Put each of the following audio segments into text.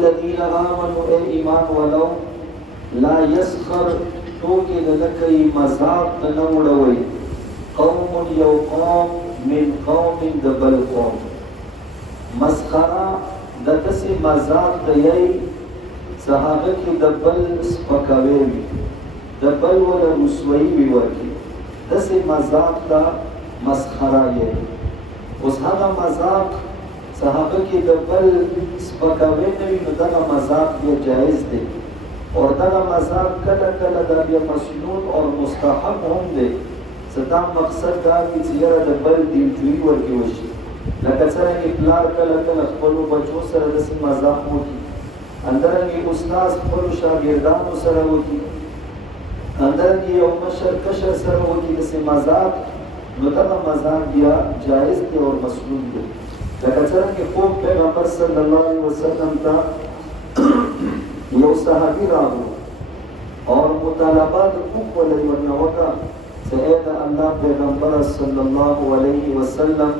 الذين آمنوا اے ایمان ولو لا يسخر توکی دنکی مذاق تنوڑوی قوم یو قوم من قوم دبل قوم مسخرہ دکسی مذاق دیئی صحابه کی دبل سپکاوی دبل ولا رسوئی بھی ورکی دسی مذاق دا مسخرہ یہ اس هذا مذاق صحابه کی دبل سپکاوی نوی نو دغا مذاق یہ جائز دے اور دغا مذاق کلا کلا دا بیا مسنون اور مستحب هم دے ستا مقصد دا کی چیرہ دبل دیلجوی ورکی وشی لکه څرنګه پلار کله کله خپلو بچو سره داسې مذاق وکړي اندرنګې استاد خپلو شاګردانو سره وکړي اندرنګې یو مشر کشر سره وکړي داسې مذاق نو دغه مذاق بیا جایز دی او مسنون دی لکه څرنګه خوب پیغمبر صلی الله علیه وسلم ته یو صحابي راغلو اور مطالبات وکړل ورنه وکړه چې اے د الله پیغمبر صلی الله علیه وسلم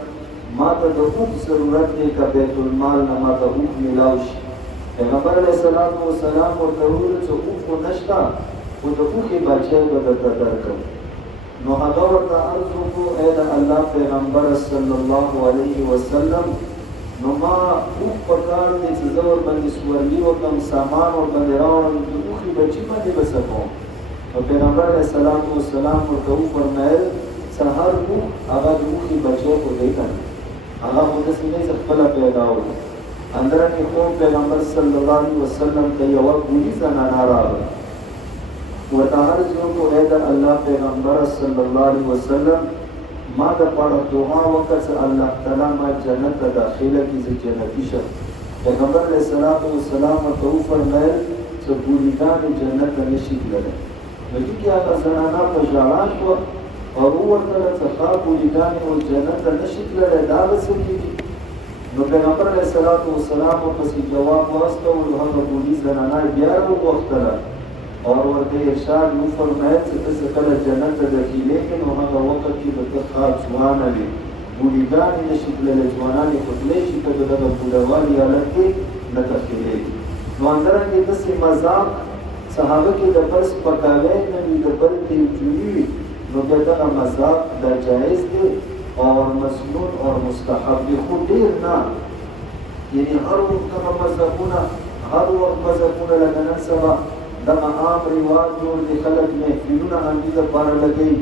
ما ته د اوښ ضرورت دی که بیت المال نه ما ته اوښ میلاو شي پیغمبر علیه السلام ورته وویل چې اوښ خو نشته خو د اوښې بچی به درته درکړم نو هغه ورته عرض وکړو ای د الله پیغمبر صلی الله علیه وسلم نو ما اوښ پکار دی چې زه ورباندې سورلي وکړم سامان ورباندې راوړم د اوښې بچي باندې به څه کوم نو پیغمبر علیه السلام ورته وفرمیل چې هر اوښ هغه د اوښې بچی خو دی که نه هغه خو داسې نه چې خپله پیدا وکړي اندرنګې خوب پیغمبر صلی الله علیه وسلم ته یوه ګولي زنانه راغله ورته عرض وکړو ای د الله پیغمبر صلی الله علیه وسلم ما دپاره دعا وکړه چې الله تعالی ما جنت ته داخله کړي زه جنتي شم پیغمبر علیه السلام ورته وفرمیل چې ګولیګانې جنت ته نشي تللی نو دې هغه زنانه په ژړا شوه او وورتله چې ښه ګولیګانې او جنت ته نشي تللی دا به څه کېږي نو پیغمبر علیه السلام ورپسې جواب واستولو هغه ګولي زنانه بیا راوغوښتله اور ورته ارشاد وفرمیل چې ته چې کله جنت ته داخلېږې نو هغه وخت کې به ته ښه ځوانه وې ګولیګانې نشي تللی ځوانانې خو تللی شي ته به دغه بوډاوالي حالت کې نه داخلېږي نو همدارنګې داسې مذاق صحابه کې د بل سپکاوی نه وي د بل تیلجویي وي نو بیا دغه مذاق دا جایز دی اور مسنون اور مستحب دی خو ډېر نه یعنې هر وخت دغه مذهبونه لکه نن سبا دغه عام رواج جوړ دي خلک محفلونه همدې دپاره لګوي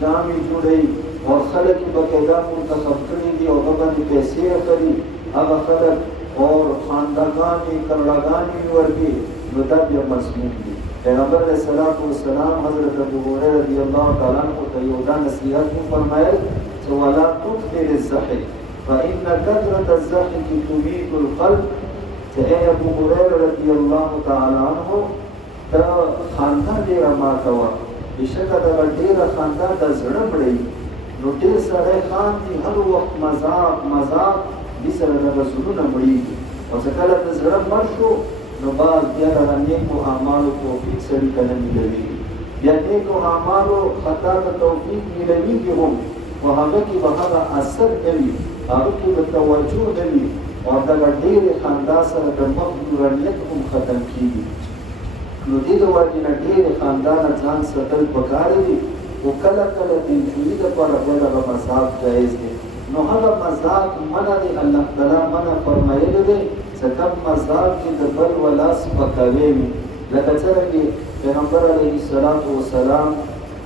جامې جوړوي او خلک یې باقاعده منتخب کړي دي او هغه باندې پیسې اخلي هغه خلک اور خاندګانې کړړګانې یې ورکړي نو دا بیا مسنون دي پیغمبر علیه السلام حضرت ابو هریره رضی الله تعالی عنه ته یو دا نصیحت وفرمایل چې ولا تکثر الضحک فإن کثرة الضحک تمیت القلب چې ای ابو هریره رضی الله تعالی عنه ته خندا ډېره مه کوه بېشکه دغه ډېره خندا د زړه مړوي نو ډېر سړی خاندي هر وخت مذاق دې سره دغه زړونه مړېږي او چې کله د زړه مړ شو نو بعض بیا دغه نیکو اعمالو توفیق سړي ته نه میلوېږي بیا نیکو اعمالو خطا ته توفیق میلوېږي هم خو هغه کې به هغه اثر نه وي هغه کې به توجه نه وي او دغه ډېرې خندا سره د مخ نورانیت هم ختم کېږي نو دې د وجې نه ډېرې خندا نه ځان ساتل پکار دي خو کله کله د انجویي دپاره بیا دغه مذاق جایز دی نو هغه مذاق منع دی الله تعالی منع فرمایلی دی چې کوم مذاق چې د بل ولا سپکاوی وي لکه څرنګې پیغمبر علیه السلام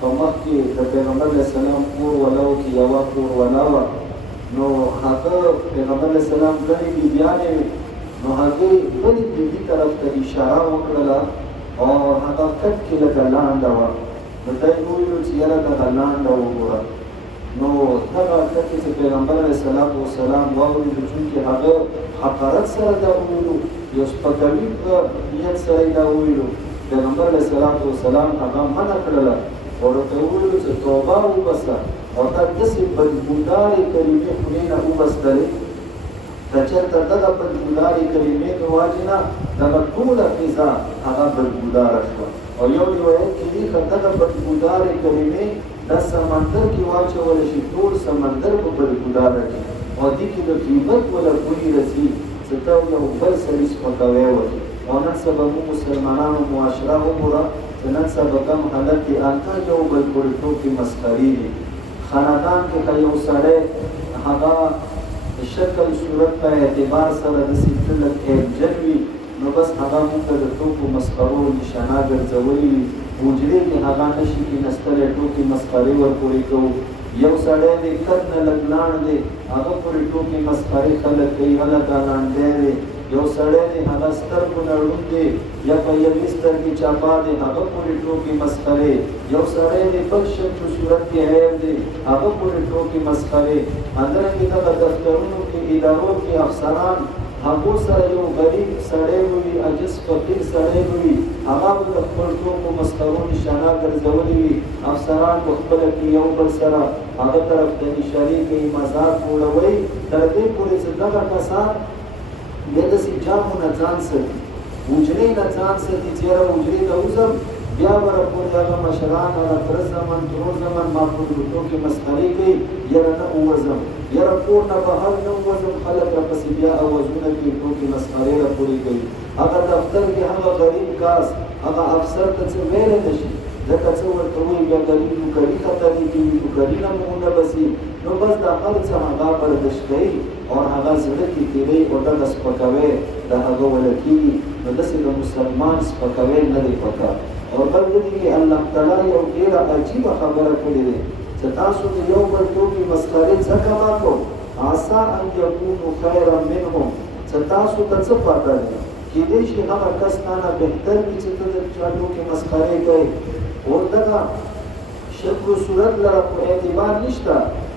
په مخکې د پیغمبر علیه السلام کور ولاو کې یوه کور ولا وه نو هغه پیغمبر علیه السلام ګڼې بیبیانې وې نو هغې بلې بیبي طرف ته اشاره وکړله او هغه کټ کې لکه لانده وه نو دی وویلو چې یاره دغه لانده وګوره نو دغه کټ چې پیغمبر علیه السلام واورېدو چونکې هغه حقارت سره دا وویلو یو سپکوي په نیت سره یې دا وویلو پیغمبر علیه السلام هغه منع کړله او ورته وویلو چې توبه وباسه او دا داسې بدبودارې کلمې خولې نه وبستلې که چېرته دغه بدبودارې کلمې د وجې نه دغه ټوله فضا هغه بدبوداره شوه او یو روایت کې دي که دغه بدبودارې کلمې دا سمندر کې واچولی شي ټول سمندر په بدبوداره کې او دې کې د غیبت ولا بوی رسي چې ته یو بل سړي سپکوې وکړې او نن سبا موږ مسلمانانو معاشره وګوره چې نن سبا کوم حالت دی هلته یو بل پورې ټوکې مسخرې دي خاندان کې که یو سړی هغه شکل صورت په اعتبار سره داسې تلک هیجن وي نو بس هغه موږ ته د ټوکو مسخرو نشانه ګرځولي وي حجرې کې هغه نشي کېنستلی ټوکې مسخرې ورپورې کوو یو سړی دی کټ نه لږ لاڼ دی هغه پورې ټوکې مسخرې خلک کوي هلکه لاندی دی یو سړی دی هغه سترګو نه ړوند دی یا په یوې سترګې چاپا دی هغه پورې ټوکې مسخرې یو سړی دی بل شکل صورت کې عیب دی هغه پورې ټوکې مسخرې همدارنګې دغه دفترونو کې ادارو کې افسران هغو سره یو غریب سړی وي عجز فقیر سړی وي هغه به د خپل ټوکو مسخرو نشانه ګرځولي وي افسران په خپله کې یو بل سره هغه طرف ته اشارې کوي مزاق جوړوي تر دې پورې چې دغه کسان بیا داسې جامو نه ځان ساتي حجرې نه ځان ساتي چې یاره حجرې ته وځم بیا به راپورې هغه مشران هغه تره زمن ترور زمن ما پورې ټوکې مسخرې کوي یاره نه ووځم یاره کور نه بهر نه ووځم خلک راپسې بیا اوازونه کوي ټوکې مسخرې راپورې کوي هغه دفتر کې هغه غریب کاس هغه افسر ته څه ویلی نه شي ځکه څه ورته وایي بیا غریب نوکري خطرې کوي نوکري نه مونه بسي نو بس دا هر څه هغه برداشت کوي او هغه زړه کې تېروي او دغه سپکوی د هغه وله کېږي نو داسې د مسلمان سپکوی نه دی پکار او بل دې کې الله تعالی یو ډېره عجیبه خبره کړې ده چې تاسو د یو بل ټوکې مسخرې ځکه مه کوئ عسى ان یکونوا خیرا منهم چې تاسو ته څه پته ده کېدای شي هغه کس تا نه بهتر وي چې ته د چا ټوکې مسخرې کوې او دغه شکل و صورت لره خو اعتبار نشته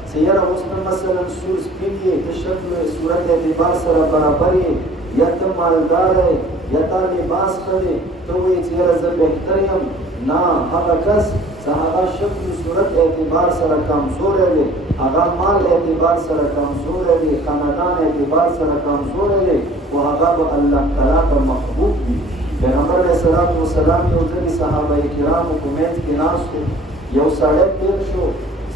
چې یاره اوس نن مثلا سور سپین یې ته شکل صورت اعتبار سره برابر یې یا ته مالدار یې یا تا لباس ښه دی ته وایې چې یاره زه بهتر یم نه هغه کس چې هغه شکل و صورت اعتبار سره کمزوری دی هغه مال اعتبار سره کمزوری دی خاندان اعتبار سره کمزوری دی خو هغه به الله تعالی ته محبوب وي پیغمبر علیه السلام وسلام یو ځلې صحابه کرامو په منځ کې ناست یو سړی تېر شو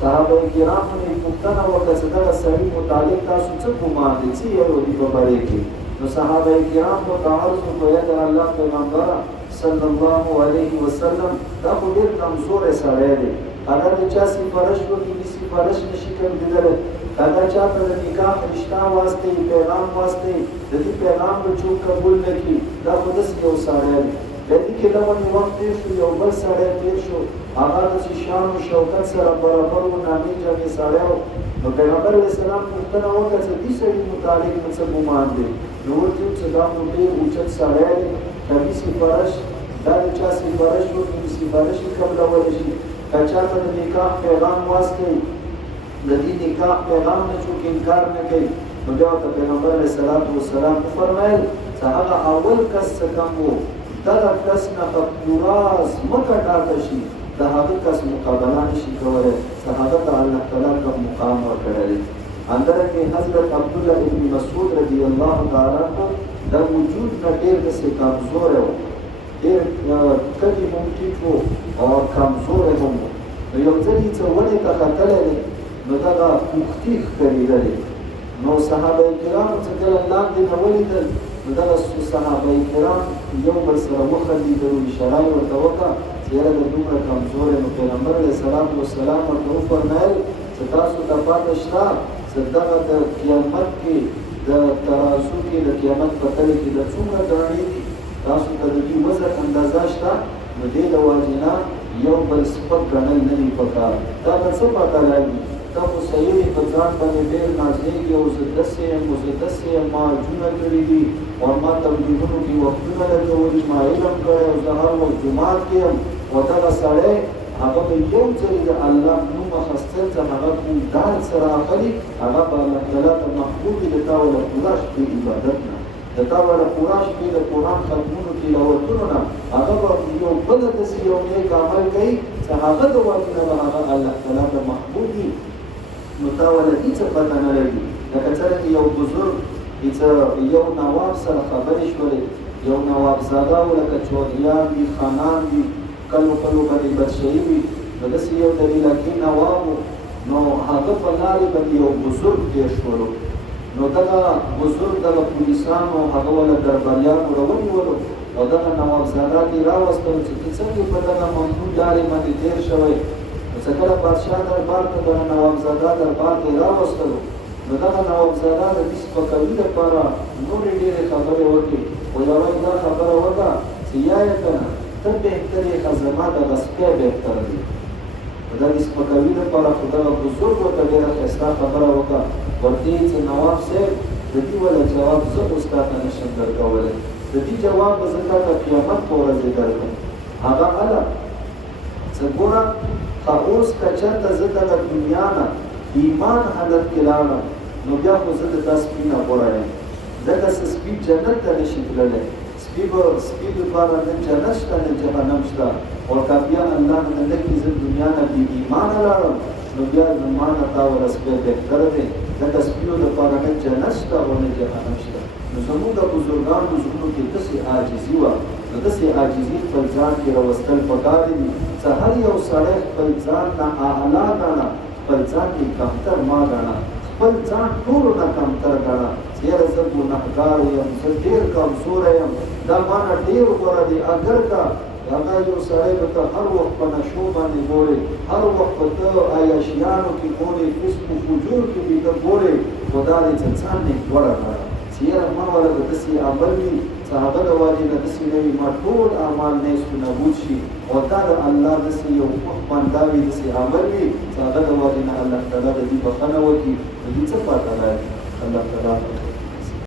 صحابه کرامو نه یې پوښتنه وکړه چې دغه سړي متعلق تاسو څه ګمان دی څه یې دي په باره کې نو صحابه کرام ورته عرض وکړو یا د الله پیغمبره صلی الله علیه وسلم دا خو ډېر کمزوری سړی دی اگر د چا سفارش وکړي د سفارش نشي کولی اگر چاته د نکاح رشته واستوي پیغام واستوي د دې پیغام به څوک قبول نه کړي دا خو داسې یو سړی دی د دې کې دغه وخت تېر شو یو بل سړی تېر شو هغه داسې شان و شوکت سره برابر و نامي جامې سړی و نو پیغمبر علیه السلام پوښتنه وکړه چې دې سړي متعلق مو څه ګمان دی نو ورته وویل چې دا خو ډېر اوچت سړی دی کبي سفارش دا د چا سفارش وکړي سفارش یې قبلولی شي که چاته د نکاح پیغام واستوي د دې نکاح پیغام نه څوک انکار نه کوي نو بیا ورته پیغمبر علیه السلام وفرمیل چې هغه اول کس څه کم و دغه کس نه په پوره ځمکه ټاکه شي د هغه کس مقابله نشي کولی چې هغه ته الله تعالی کوم مقام ورکړی دی همدارنګې حضرت عبدالله ابن مسعود رضی الله تعالی عنه د وجود نه ډېر داسې کمزوری و ډېر کلي هم ټیټ و او کمزوری هم و نو یو ځل یې څه ونې ته ختلی دی نو دغه پوښتي ښکارېدلې نو صحابه کرامو چې کله لاندې نه ولیدل نو دغه صحابه کرام یو بل سره وخندېدل او اشاره یې ورته وکړه چې یاره د دومره کمزوری نو پیغمبر علیه السلام ورته وفرمیل چې تاسو ته پاته شته چې دغه د قیامت کې د ترازو کې د قیامت په تلې کې د څومره درنې دي تاسو ته د دې وزن اندازه شته نو دې د وجې نه یو بل سپک ګڼل نه دي پکار دا به څه پته لګي ته خو صحیح دی په ځان باندې ډېر نازېږي او زه داسې یم او زه داسې یم ما حجونه کړي دي او ما تبلیغونو کې وختونه لګولي ما علم کړی او زه هر وخت جومات کې یم او دغه سړی هغه به یو ځل د الله نوم اخیستل چې هغه کوم ډال سره اخلي هغه به الله تعالی ته محبوب وي د تا وله پوره شپې عبادت نه د تا وله پوره شپې د قرآن ختمونو تلاوتونو نه هغه به یو بله داسې یو نیک عمل کوي چې هغه د وجې نه به هغه الله تعالی ته محبوب وي نو تا وله هېڅ پته نه لګي لکه څرنګه یو بزرګ یو نواب سره خبرې شولې یو نواب زاده و لکه چودریان دي خانان دي کلو باندې بادشاهي وي نو داسې یو د علاقې نواب و نو هغه په لارې باندې یو بزرګ تېر شولو نو دغه بزرګ دغه پولیسانو هغه ولا درباریانو ونیولو او دغه نوابزاده دې راوستل چې ته څنګه په دغه ممنوع لارې باندې تېر شوی. نو چې کله بادشاه دربار ته دغه نوابزاده دربار ته یې راوستلو نو دغه نوابزاده د دې سپکوي لپاره نورې ډېرې خبرې وکړې. وایي دا خبره وکړه چې یا یې که نه ته بهتر یې که زما دغه سپی بهتر دی. دا د سپکوي لپاره خو دغه بزرګ ورته ډېره ښایسته خبره وکړه. ورته یې چې نواب صاحب د دې وله جواب زه اوس تا ته نشم درکولی، د دې جواب به زه تا ته قیامت په ورځې درکړم. هغه هله څه ګوره که اوس که چېرته زه دغه دنیا نه ایمان حالت کې لاړم نو بیا خو زه د دا سپي نه غوره یم، ځکه چې سپي جنت ته نشي تللی. سپي دپاره نه جنت شته نه جهنم شته. او که بیا الله نه کړي زه دنیا نه بې ایمانه لاړم نو بیا زما نه تا وله سپی بهتر دی، ځکه سپیو دپاره نه جنت شته او نه جهنم شته. نو زموږ د بزرګانو زړونو کې داسې عاجزي وه، نو داسې عاجزي خپل ځان کې راوستل پکار دي چې هر یو سړی خپل ځان نه اعلی ګڼه، خپل ځان کې کمتر مه ګڼه، خپل ځان ټولو نه کمتر ګڼه چې یاره زه ګنهګار یم، زه ډېر کمزوری یم، دا ما نه ډېر غوره دی. اگر که هغه یو سړی به ته هر وخت په نشو باندې ګورې، هر وخت به ته عیاشیانو کې ګورې، فسق و فجور کې به ته ګورې، خو دا دی چې ځان نه لوړه کړه چې یاره ما وله به داسې عمل وي چې هغه د وجې نه داسې نه وي ما ټول اعمال نیست و نابود شي، او دا د الله داسې یو خوښ بنده وي، داسې عمل وي چې هغه د وجې نه الله تعالی د دې بښنه وکړي. د دې څه پته لري الله تعالی